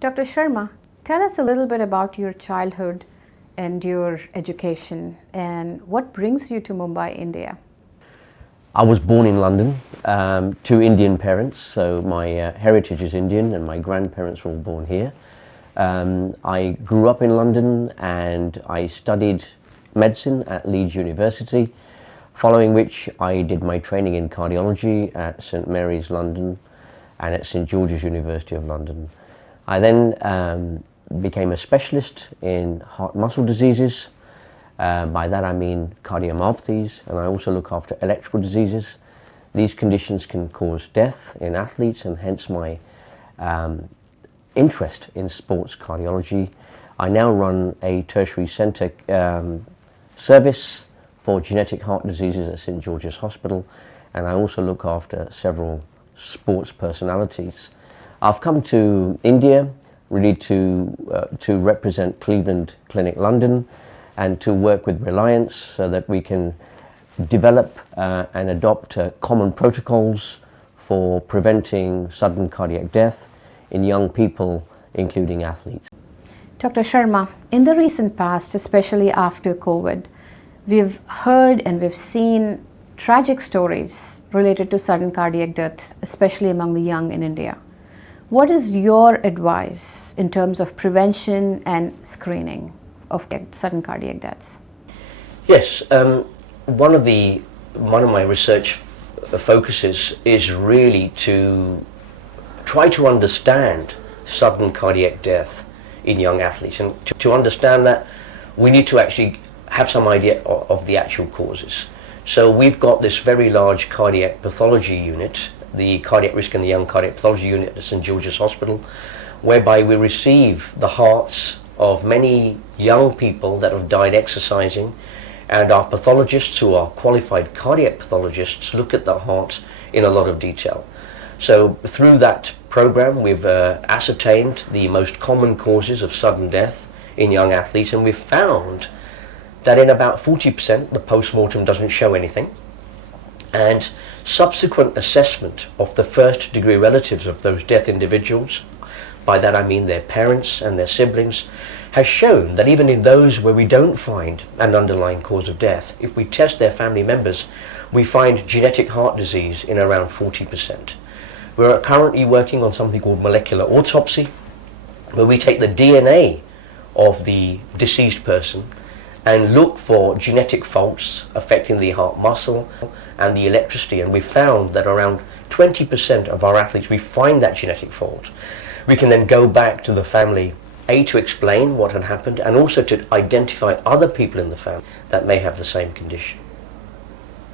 Dr. Sharma, tell us a little bit about your childhood and your education and what brings you to Mumbai, India. I was born in London to Indian parents, so my heritage is Indian and my grandparents were all born here. I grew up in London and I studied medicine at Leeds University, following which I did my training in cardiology at St Mary's London and at St George's University of London. I then became a specialist in heart muscle diseases. By that I mean cardiomyopathies, and I also look after electrical diseases. These conditions can cause death in athletes, and hence my interest in sports cardiology. I now run a tertiary centre service for genetic heart diseases at St George's Hospital, and I also look after several sports personalities. I've come to India really to represent Cleveland Clinic London and to work with Reliance so that we can develop and adopt common protocols for preventing sudden cardiac death in young people, including athletes. Dr. Sharma, in the recent past, especially after COVID, we've heard and we've seen tragic stories related to sudden cardiac death, especially among the young in India. What is your advice in terms of prevention and screening of sudden cardiac deaths? Yes, one of my research focuses is really to try to understand sudden cardiac death in young athletes, and to understand that we need to actually have some idea of the actual causes. So we've got this very large cardiac pathology unit, the Cardiac Risk and the Young Cardiac Pathology Unit at St George's Hospital, whereby we receive the hearts of many young people that have died exercising, and our pathologists, who are qualified cardiac pathologists, look at the heart in a lot of detail. So through that program we've ascertained the most common causes of sudden death in young athletes, and we've found that in about 40% the post-mortem doesn't show anything, and subsequent assessment of the first degree relatives of those death individuals, by that I mean their parents and their siblings, has shown that even in those where we don't find an underlying cause of death, if we test their family members, we find genetic heart disease in around 40%. We're currently working on something called molecular autopsy, where we take the DNA of the deceased person and look for genetic faults affecting the heart muscle and the electricity, and we found that around 20% of our athletes, we find that genetic fault. We can then go back to the family, to explain what had happened, and also to identify other people in the family that may have the same condition.